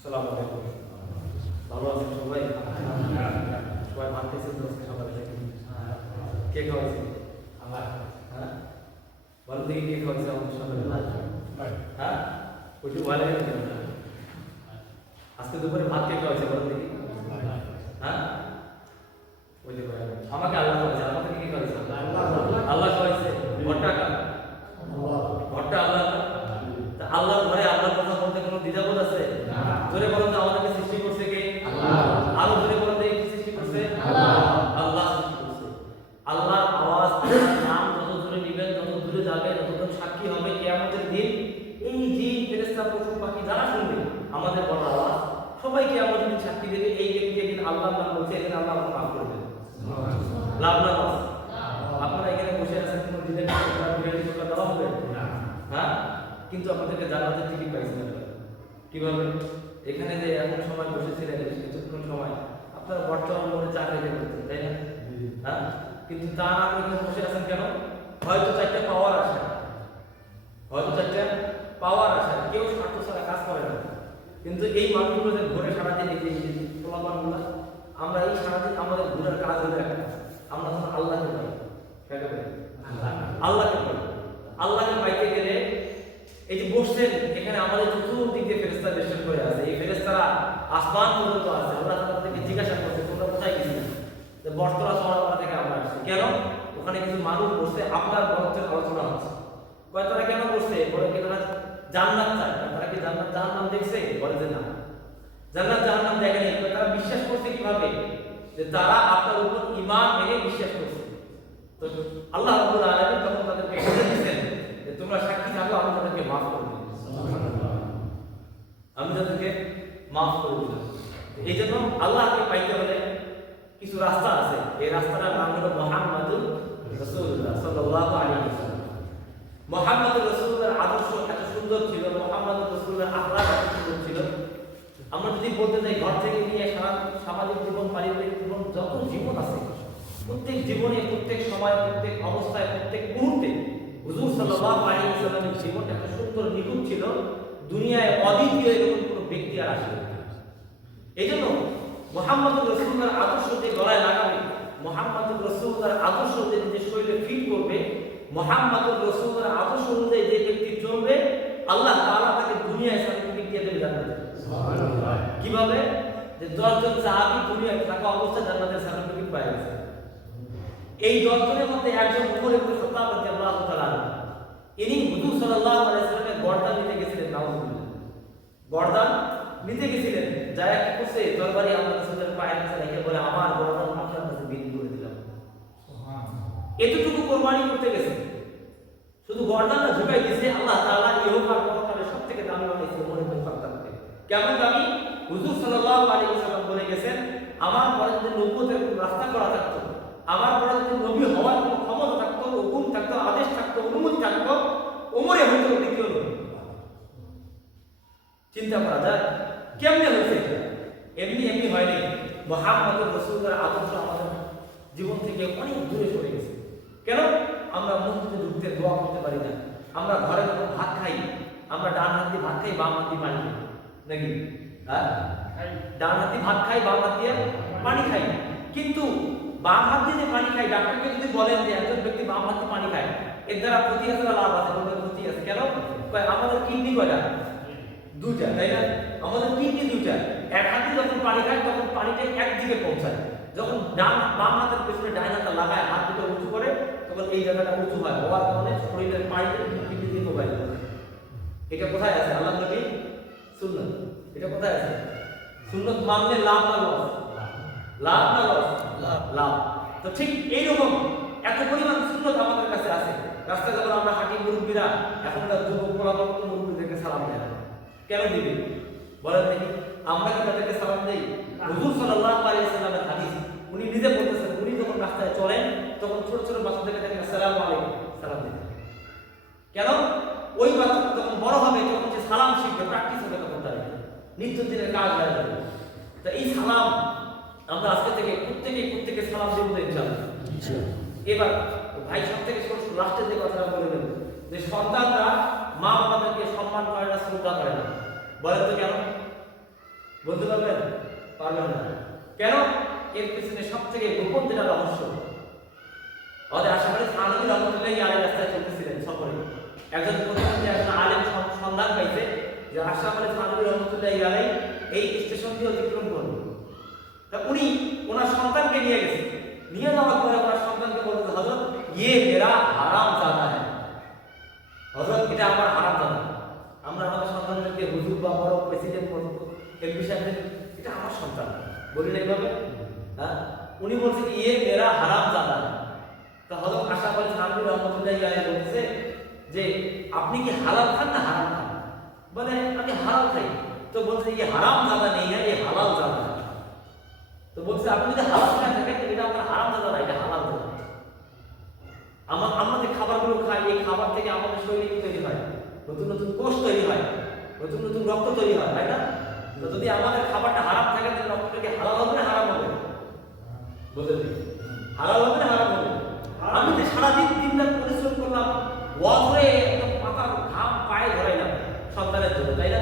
আসসালামু আলাইকুম। ভালো আছেন সবাই? সবাই ভাত খেয়েছেন তো আজকে সকালে থেকে? কে খাওয়াইছে? হ্যাঁ, বলেন দেখি কে খাওয়াইছে আমাদের সকালে? হ্যাঁ, ওইটু ভালো গেছে। আজকে দুপুরে ভাত কে খাওয়াইছে বলেন দেখি? হ্যাঁ, ওই যে আমাকে আল্লাহ খাওয়াইছে। আমাকে কে খাওয়াইছে? আল্লাহ খাওয়াইছে। ঘরটা কার? ঘরটা আল্লাহ। আল্লাহর ঘরে আল্লাহর কথা বলতে কোনো দ্বিধাবোধ আছে? জোরে বলেন তো, আমাদেরকে সৃষ্টি করছে কে? আরো জোরে বলেন তো, কে সৃষ্টি করছে? আল্লাহ সৃষ্টি করছে। আল্লাহর আওয়াজ, আল্লাহর নাম যত দূরে নিবেন, তত দূরে যাবে, ততক্ষণ সাক্ষী হবে কিয়ামতের দিন। এই জিন, ফেরেশতা, পশু পাখি যারা শুনবে আমাদের বড় আওয়াজ, সবাই কিয়ামতের দিন সাক্ষী দেবে। এই ব্যক্তি একদিন আল্লাহর নাম বলছে, এখানে আল্লাহ আমাকে মাফ করে দেবে। লাভ না লস? আপনারা এখানে বসে আছেন, কোনো দিনের বিরিয়ানি টুকরা দেওয়া হবে না, হ্যাঁ, কিন্তু আপনাদেরকে জান্নাতের টিকিট পাইছেন। কিভাবে? এখানে যে এমন সময় বসেছিলেন, কিছুক্ষণ সময় আপনারা বর্তমান মনে চাকরি করতেন, তাই না? হ্যাঁ, কিন্তু তা আপনি বসে আছেন কেন? হয়তো চারটা পাওয়ার আসে, হয়তো চারটা পাওয়ার আসে। কেউ স্বার্থ ছাড়া কাজ করে না। কিন্তু এই মানুষগুলো যে ঘুরে সারাদিন এই পোলাপানগুলো, আমরা এই সারাদিন আমাদের ঘুরের কাজ হলে একটা, আমরা তখন আল্লাহকে পাই। কাকে পাই? আল্লাহকে পাই। আল্লাহকে পাইতে গেলে এই যে বসছেন এখানে, আমাদের চতুর্দিক দিয়ে ফেরেশতা বেষ্টন করে আছে। এই ফেরেশতারা আসমান পর্যন্ত আছে। আমরা তাদেরকে জিজ্ঞাসা করছি, তোমরা কোথায় গেছিলে? বটতলা চড়াপাড়া থেকে আমরা আসছি। কেন? ওখানে কিছু মানুষ বসছে, আপনার বরত্বের আলোচনা হচ্ছে। কয় তারা কেন বসছে? বলে কি তারা জান্নাত চায়? তারা কি জান্নাত জাহান্নাম দেখছে? বলে যে না, জান্নাত জাহান্নাম দেখে নেই। তারা বিশ্বাস করছে কিভাবে? যে তারা আপনার উপর ঈমান এনে বিশ্বাস করছে। তো আল্লাহ রাব্বুল আলামিন তখন তাদেরকে বলে দিয়েছেন যে তোমরা সাক্ষী থাকো, আমি তাদেরকে মাফ করে দিলাম। আমি তাদেরকে মাফ করে দিলাম। এই জন্য আল্লাহকে পাইতে হলে কিছু রাস্তা আছে। এই রাস্তাটার নাম হলো মুহাম্মাদুর রাসূলুল্লাহ সাল্লাল্লাহু আলাইহি ওয়াসাল্লাম। মুহাম্মাদুর রাসূলুল্লাহর আদর্শ এত সুন্দর ছিল, মুহাম্মাদুর রাসূলুল্লাহর আখলাক এত সুন্দর ছিল। আমরা যদি বলতে যাই ঘর থেকে নিয়ে সারা সামাজিক জীবন, পারিবারিক জীবন, যত জীবন আছে, প্রত্যেক জীবনে, প্রত্যেক সময়, প্রত্যেক অবস্থায়, প্রত্যেক মুহূর্তে হুজুর সাল্লাল্লাহু আলাইহি ওয়াসাল্লামের জীবন এত সুন্দর, নিখুঁত ছিল, দুনিয়ায় অদ্বিতীয় এরকম কোনো ব্যক্তি আর আসে। এই জন্য মুহাম্মাদুর রাসূলুল্লাহর আদর্শ যে গলায় লাগাবে, মুহাম্মাদুর রাসূলুল্লাহর আদর্শ যে নিজের শরীরে ফিট করবে, মুহাম্মাদুর রাসূলুল্লাহর আদর্শ অনুযায়ী যে ব্যক্তি চলবে, আল্লাহ তাআলা তাকে দুনিয়ায় সার্টিফিকেট দিয়ে দেবে জান্নাতে। সুবহানাল্লাহ। কিভাবে? যে 10 জন সাহাবী দুনিয়ায় থাকা অবস্থায় জান্নাতের সার্টিফিকেট পেয়ে গেছে। এই 10 জনের মধ্যে একজন উমর ইবনে খাত্তাব রাদিয়াল্লাহু তাআলা, ইনি হুজুর সাল্লাল্লাহু আলাইহি ওয়াসাল্লামের গর্দান নিতে গেছিলেন। নাউজুবিল্লাহ, গর্দান নিতে গেছিলেন। যারা কি করছে, তরবারি আল্লাহ রাসূলের পায়ের কাছে রেখে বলে, আমার গর্দান আপনার কাছে বিক্রি করে দিলাম। সুবহানাল্লাহ। এতটুকু কোরবানি করতে গেছে, শুধু গর্দানটা ঝুঁকাই দিয়েছে। আল্লাহ তাআলা ইহকাল পরকালে সবথেকে দামি বানাইছে উমর ইবনে খাত্তাবকে। কেমন দামি? হুজুর সাল্লাল্লাহু আলাইহি ওয়াসাল্লাম বলে গেছেন, আমার পরে যদি নবুয়তের কোনো রাস্তা করা থাকতো, আমার পরে যদি নবী হওয়ার কোনো ক্ষমতা থাকতো, হুকুম থাকতো, আদেশ থাকতো, অনুমতি থাকতো, ওমরে হইতো দ্বিতীয় নবী। চিন্তা করা যায় কেমনে হয়েছে এটা? এমনি এমনি হয়নি। মুহাম্মাদুর রাসূলুল্লাহর আদর্শ আমাদের জীবন থেকে অনেক দূরে সরে গেছে। কেন? আমরা মসজিদে ঢুকতে দোয়া করতে পারি না। আমরা ঘরে যখন ভাত খাই, আমরা ডান হাত দিয়ে ভাত খাই, বাম হাত দিয়ে পানি খাই, নাকি? হ্যাঁ, ডান হাত দিয়ে ভাত খাই, বাম হাত দিয়ে পানি খাই। কিন্তু বাম হাত দিয়ে পানি খাই, ডাক্তারকে যদি বলেন যে একজন ব্যক্তি বাম হাত দিয়ে পানি খায়, এর দ্বারা ক্ষতি আছে না লাভ আছে? বলতে ক্ষতি আছে। কেন? আমাদের কিডনি কয়টা? দুইটা, তাই না? আমাদের কিডনি দুইটা। এক হাতে যখন পানি খায় তখন পানিটা একদিকে পৌঁছায়। যখন বাম হাতের পেছনে ডান হাতটা লাগায়, হাত দুটো উঁচু করে, তখন এই জায়গাটা উঁচু হয়, হওয়ার কারণে শরীরের পানিটা কিডনি দিয়ে প্রবাহিত হয়। এটা কোথায় আছে? আল্লাহর নবী সুন্নাত। এটা কোথায় আছে? সুন্নাত মানলে লাভ না লস? লাভ না লস? লাভ। তো ঠিক এইরকম এত পরিমাণ সুন্নাত আমাদের কাছে আছে। রাস্তায় যখন আমরা হাঁটি, মুরব্বীরা, এখনকার যুবক পোলাপান তো মুরব্বীদেরকে সালাম দেয় না। কেন দিবে বলেন দেখি? আমরা কি তাদেরকে সালাম দেই? হুজুর সাল্লাল্লাহু আলাইহি ওয়াসাল্লামের হাদিস, উনি নিজে বলতেছেন, উনি যখন রাস্তায় চলেন তখন ছোট ছোট বাচ্চাদেরকে দেখেন আসসালামু আলাইকুম সালাম দেন। কেন? ওই বাচ্চা যখন বড় হবে, তখন যে সালাম শিখবে, প্র্যাকটিস হবে, তখন তার নিত্যদিনের কাজ হয়ে যাবে। তা এই সালাম আমরা আজকে থেকে প্রত্যেকে সালাম দেব ইনশাআল্লাহ। এবার ভাই সব থেকে লাস্টের যে কথাটা বলে দেব, যে সন্তানরা মা বাবাদেরকে সম্মান করে না, শ্রদ্ধা করে না। বলেন তো কেন? বলতে পারবেন? পারবেন না। কেন? এর পিছনে সবথেকে গোপন যেটা রহস্য, ওদের আশাবাদী থানভী রহমতুল্লাহ আলের রাস্তায় চলতেছিলেন সফরে। একজন প্রতিমন্ত্রী একজন আলেম সন্ধান পাইছে যে আশাবাদী থানভী রহমতুল্লাহ আলাই এই স্টেশন দিয়ে অতিক্রম করবে। তা উনি ওনার সন্তানকে নিয়ে গেছে। নিয়ে যাওয়ার পরে ওনার সন্তানকে বলতে, হযরত ইয়ে মেরা হারাম জাদা হ্যায়, হযরত এটা আমার হারাম জাদা। আমরা আমাদের সন্তানদেরকে হুজুর বা বড় প্রেসিডেন্ট এমপি সাহেব, এটা আমার সন্তান বলি না এইভাবে। হ্যাঁ, উনি বলছে কি ইয়ে মেরা হারাম জাদা। তা হযরত আশরাফ থানভী রহমতুল্লাহ আলাইহি বলতেছে যে আপনি কি হালাল খান না হারাম খান? বলে আমি হালাল খাই। তো বলছে ये হারাম জাদা নেই, ये হালাল জাদা। তো বলছে আপনি যদি হালাল খান থাকেন এটা আপনার হারাম জাদা না, এটা হালাল জাদা। আমরা যে খাবারগুলো খাই, এই খাবার থেকে আমাদের শরীরে তৈরি হয়, নতুন নতুন কোষ তৈরি হয়, নতুন নতুন রক্ত তৈরি হয়, তাই না? তো যদি আমাদের খাবারটা হারাম থাকে তাহলে রক্তটা কি হালাল হবে না হারাম হবে? বুঝলেন? হালাল হবে না হারাম হবে? আমি যে সারাদিন দিনরাত পরিশ্রম করলাম, ওয়া ধরে একদম মাথার ঘাম পায়ে ধরাইলাম সন্তানের জন্য, তাই না?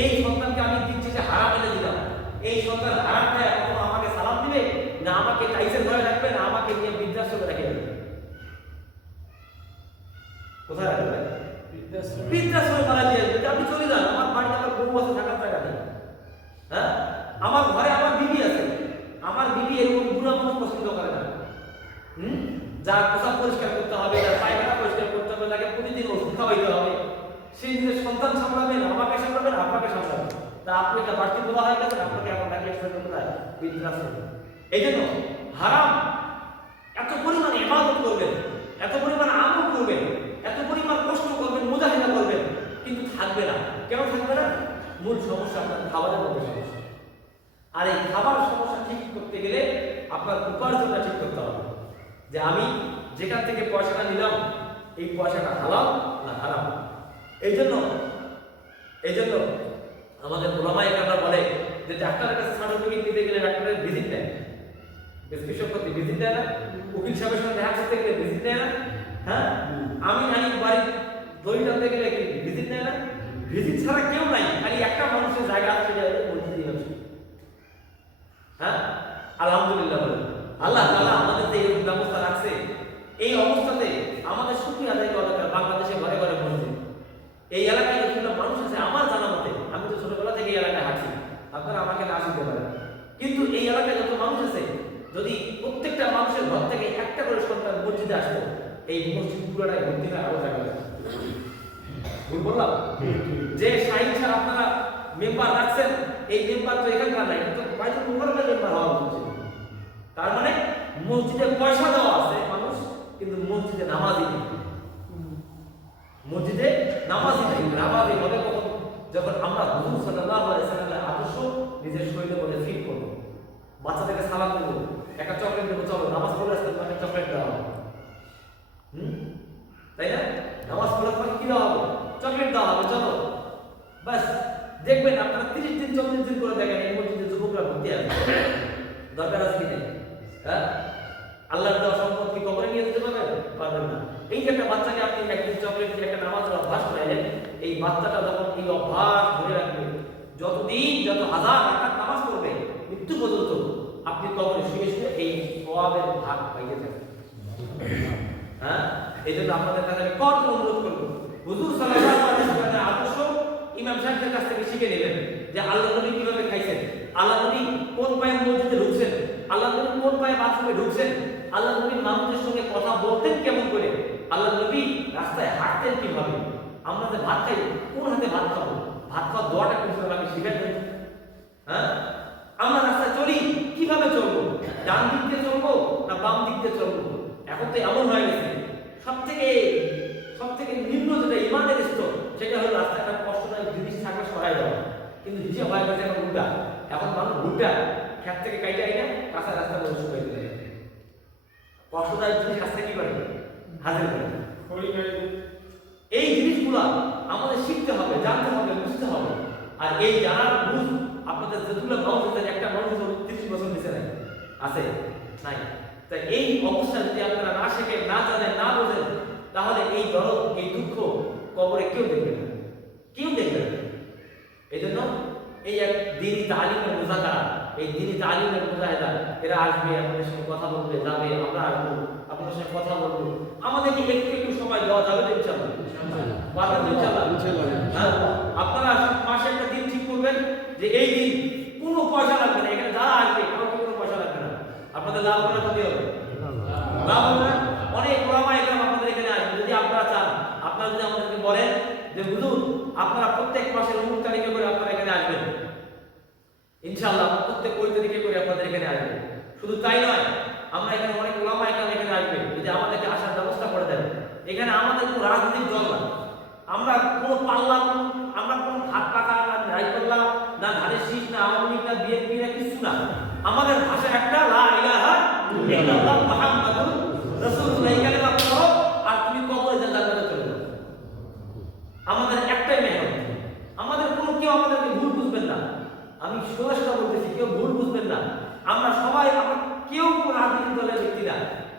এই সন্তানকে আমি দিন শেষে হারাম এনে দিলাম। এই সন্তান হারাম খায় কখনো আমাকে সালাম দিবে না, আমাকে টাইসের ঘরে রাখবে না, আমাকে নিয়ে বৃদ্ধাশ্রমে রেখে দেবে। কোথায় রাখবে? বৃদ্ধাশ্রমে পালা দিয়ে আসবে। আপনি চলে যান, আমার বাড়িতে আমার বউ আছে, থাকার জায়গা নেই। হ্যাঁ, আমার ঘরে আমার বিবি আছে, আমার বিবি এরকম বুড়া মানুষ পছন্দ করে না। যার পোশাক পরিষ্কার করতে হবে, যার পায়খানা পরিষ্কার করতে হবে, তাকে প্রতিদিন ওষুধ খাওয়াইতে হবে, সে নিজের সন্তান সামলাবেন, আমাকে সামলাবেন, আপনাকে সামলাবেন। তা আপনি একটা বাড়তি বলা হয়ে গেছেন, আপনাকে এখন ডাক্তার কোথায়? বৃদ্ধাশ্রম। এই জন্য হারাম এত পরিমাণে ইবাদত করবেন, এত পরিমাণ আমল করবেন, এত পরিমাণ কষ্ট করবেন, মুজাহিদা করবেন, কিন্তু থাকবে না। কেন থাকবে না? মূল সমস্যা আপনার খাবারের মধ্যে সমস্যা। আর এই খাবার সমস্যা ঠিক করতে গেলে আপনার উপার্জনটা ঠিক করতে হবে, যে আমি যেখান থেকে পয়সাটা নিলাম এই পয়সাটা হালাল না হারাম। এই জন্য আমাদের ওলামায়ে কেরামরা বলে যে ডাক্তারের কাছে সার্টিফিকেট নিতে গেলে ডাক্তারের ভিজিট নেয়, প্রেসক্রিপশন করতে ভিজিট নেয় না, উকিল সাহেবের সঙ্গে দেখা করতে গেলে ভিজিট নেয় না। হ্যাঁ, আমি বাড়ির দড়ি টানতে গেলে ভিজিট নেয় না। ভিজিট ছাড়া কেউ নাই, খালি একটা মানুষের জায়গা আছে, মসজিদে আছে। হ্যাঁ, আলহামদুলিল্লাহ বলে আল্লাহ তাআলা আমাদের যে এই ব্যবস্থা রাখছে, এই অবস্থাতে আমাদের শুকরিয়া আদায় করা দরকার। বাংলাদেশে ঘরে ঘরে মসজিদ, এই এলাকায় যতগুলো মানুষ আছে আমার জানা মতে, আমি তো ছোটবেলা থেকে এই এলাকায় হাঁটছি, আপনারা আমাকে না আসতে পারেন, কিন্তু এই এলাকায় যত মানুষ আছে, যদি প্রত্যেকটা মানুষের ঘর থেকে একটা করে সন্তান মসজিদে আসতো, এই মসজিদ পুরোটাই ভর্তি হয়ে আরো জায়গা আছে। ভুল বললাম? যে শাহিন সাহেব আপনারা মেম্বার রাখছেন, এই মেম্বার তো এখানকার নাই, তো বাইতুল মুকাররমের মেম্বার হওয়া উচিত। তার মানে মসজিদে পয়সা দেওয়া আছে মানুষ, কিন্তু মসজিদে নামাজই নেই। মসজিদে নামাজই নেই। নামাজই হবে কখন? যখন আমরা হুজুর সাল্লাল্লাহু আলাইহি ওয়াসাল্লামের আদর্শ নিজের শরীরে বলে ফিট করব। বাচ্চাদেরকে সালাম দেবো, একটা চকলেট দেবো, চলো নামাজ পড়ে আসতে তোমাকে চকলেট দেওয়া হবে। তাই না? নামাজ পড়ে তোমাকে কি দেওয়া হবে? চকলেট দেওয়া হবে, চলো। বাস দেখবেন আপনারা 30 দিন 40 দিন করে দেখেন এই মসজিদে যুবকরা ভর্তি আছে। দরকার আছে কি নেই? হ্যাঁ, আল্লাহর দেওয়া সম্পদ কি কবরে নিয়ে যেতে পারবেন না। এই যে একটা বাচ্চাকে আপনি একদিন চকলেট দিয়ে একটা নামাজের অভ্যাস করাইলেন, এই বাচ্চাটা যখন এই অভ্যাস ধরে রাখবে, যতদিন যত হাজার রাকাত নামাজ পড়বে, মৃত্যু পর্যন্ত আপনি কবরে শুয়ে শুয়ে এই সওয়াবের ভাগ পাইতে থাকবেন। হ্যাঁ, এই জন্য আপনাদের কাছে আমি কত অনুরোধ করবো, হুজুর সাল্লাল্লাহু আলাইহি ওয়াসাল্লামের আদর্শ ইমাম সাহেবদের কাছ থেকে শিখে নেবেন, যে আল্লাহ নবী কিভাবে খাইছেন, আল্লাহ নবী কোন পায়ে মসজিদে ঢুকছেন, আল্লাহ নবী কোন পায়ে বাথরুমে ঢুকছেন, আল্লাহ নবী মানুষের সঙ্গে কথা বলতেন কেমন করে, আল্লাহ নবী রাস্তায় হাঁটতেন কিভাবে, আমরা যে ভাত খাই কোন হাতে ভাত খাবো, ভাত খাওয়ার দোয়াটা কোন সময় আমি শিখাতেন। হ্যাঁ, আমরা রাস্তায় চলি কিভাবে চলবো, ডান দিক দিয়ে চলবো না বাম দিক দিয়ে চলবো। এখন তো এমন হয়ে গেছে, সব থেকে নিম্ন যেটা ইমানের স্তর, সেটা হলো রাস্তায় একটা কষ্টদায়ক জিনিস থাকলে সরাই দেওয়া, কিন্তু হিসেব হয়ে গেছে এখন উল্টা। এখন মানুষ উল্টা ক্ষেত থেকে কাইটা এনে কাঁচা রাস্তা করে শুকাই দিলে কষ্টদায়ক জিনিস রাস্তায় কি করে হাজির করে। এই জিনিসগুলা আমাদের শিখতে হবে, জানতে হবে, বুঝতে হবে। আর এই জানার বুঝ আপনাদের যেগুলো মানুষ আছে, একটা মানুষ 30 বছর নিচে নাই আছে নাই। তাই এই অবস্থা যদি আপনারা না শেখেন, না জানেন, না বোঝেন, তাহলে এই দরদ, এই দুঃখ কবরে কেউ দেখবে না, কেউ দেখবে না। এই জন্য এই এক দিনী তালিমের মুজাকারা, এই দিনী তালিমের মুজাহিদা, এরা আসবে, আপনাদের সঙ্গে কথা বলবে, যাবে, আমরা আসবো, আপনাদের সঙ্গে কথা বলবো। আমাদেরকে একটু একটু সময় দেওয়া যাবে তো ইনশাআল্লাহ? পারবেন তো ইনশাআল্লাহ? হ্যাঁ, আপনারা মাসে একটা দিন ঠিক করবেন যে এই দিন কোনো পয়সা লাগবে না, এখানে যারা আসবে কাউকে কোনো পয়সা লাগবে না, আপনাদের লাভ করার ক্ষতি হবে, লাভ হবে না। অনেক ওলামা একরাম আপনাদের এখানে আসবে, যদি আপনারা চান। আপনারা যদি আমাদেরকে বলেন যে হুজুর আপনারা প্রত্যেক মাসের অমুক তারিখে করে আপনারা এখানে আসবেন, ইনশাআল্লাহ প্রত্যেক ওই তারিখে করে আপনাদের এখানে আসবেন। শুধু তাই নয়, আমরা এখানে অনেক ওলামা একরাম এখানে আসবে, যদি আমাদেরকে আসার ব্যবস্থা করে দেন। এখানে আমাদের কোনো রাজনৈতিক দল না, আমরা কোনো পাল্লা, আমরা কোনো হাত পাকা না, রাইপাল্লা না, ধানের শীষ না, আওয়ামী লীগ না, বিএনপি না, কিছু না। আমাদের ভাষা একটা, লা ইলাহা ইল্লাল্লাহ মুহাম্মাদুর রাসূলুল্লাহ। এই কালেমা পড়ো আর তুমি কবরে জান্নাতে চলে যাও। আমাদের একটাই মেহনত। আমাদের কোনো কেউ আমাদেরকে ভুল বুঝবেন না, আমি সোজা বলতেছি, কেউ ভুল বুঝবেন না। আমরা সবাই, আমরা কেউ কোনো রাজনৈতিক দলের ব্যক্তি না,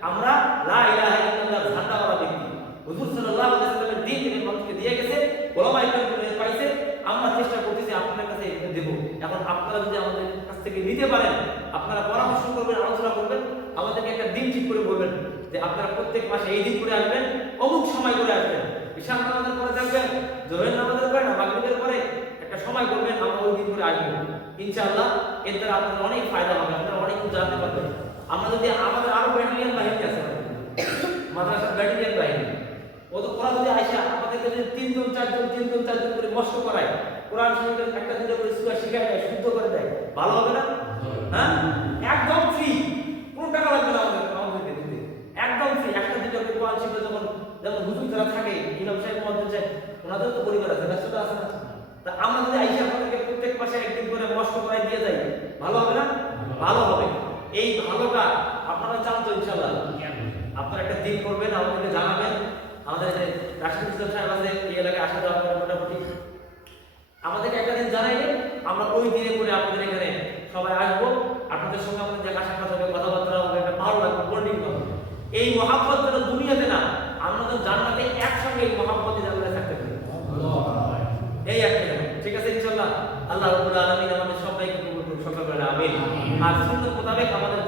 আমরা লা ইলাহা ইল্লাল্লাহ ঝান্ডাওয়ালা ব্যক্তি। হুজুর সাল্লাল্লাহু আলাইহি ওয়াসাল্লামের দ্বীন তিনি মানুষকে দিয়ে গেছে, ওলামা একরাম পাইছে, আমরা চেষ্টা করতেছি আপনাদের কাছে দেব। এখন আপনারা যদি আমাদের কাছ থেকে নিতে পারেন, আপনারা পরামর্শ করবেন, আলোচনা করবেন, আমাদেরকে একটা দিন ঠিক করে বলবেন যে আপনারা প্রত্যেক মাসে এই দিন করে আসবেন, অমুক সময় করে আসবেন, ঈশান নামাজের পরে থাকবেন, জোহরের নামাজের পরে না, মাগরিবের পরে একটা সময় করবেন, আমরা ওই দিন করে আসবো। ইনশাআল্লাহ এর দ্বারা আপনাদের অনেক ফায়দা হবে, আপনারা অনেক কিছু জানতে পারবেন। আমরা যদি আমাদের আরো ব্যাটালিয়ান বাহিনী আছে, মাদ্রাসার ব্যাটালিয়ান বাহিনী, ও তো ওরা যদি আইসা আমাদেরকে যদি 3 জন 4 জন করে মস্ত করায়, কোরআন শরীফের একটা দুটো করে সূরা শিখায় দেয়, শুদ্ধ করে দেয়, ভালো হবে না? হ্যাঁ, একদম ফ্রি, কোনো টাকা লাগবে না আমাদেরকে দিতে, একদম ফ্রি। একটা দুটো করে কোরআন শিখে যেমন হুজুর যারা থাকে, ইমাম সাহেব, মুয়াজ্জিন সাহেব, ওনাদের তো পরিবার আছে, ব্যস্ততা আছে না? তা আমরা যদি আইসা আপনাদেরকে প্রত্যেক মাসে একদিন করে মস্ত করায় দিয়ে যাই, ভালো হবে না? ভালো হবে। এই ভালোটা আপনারা চান তো ইনশাআল্লাহ? আপনারা একটা দিন করবেন, আমাদেরকে জানাবেন। আমাদের যে রাশিদ ইসলাম সাহেব আছে, এই এলাকায় আসা যাওয়া করে মোটামুটি, আমাদেরকে একটা দিন জানাইলে আমরা ওই দিনে করে আপনাদের এখানে সবাই আসবো, আপনাদের সঙ্গে আমাদের দেখা সাক্ষাৎ হবে, কথাবার্তা হবে, একটা ভালো লাগবে, বন্ডিং হবে। এই মহাব্বত যেন দুনিয়াতে না, আমরা তো জান্নাতে একসঙ্গে এই মহাব্বতে জান্নাতে থাকতে পারি, এই একটা। ঠিক আছে ইনশাআল্লাহ? আল্লাহ রাব্বুল আলামিন আমাদের সবাইকে কবুল করুন, সকল বলেন আমিন। আর সুন্নাত মোতাবেক আমাদের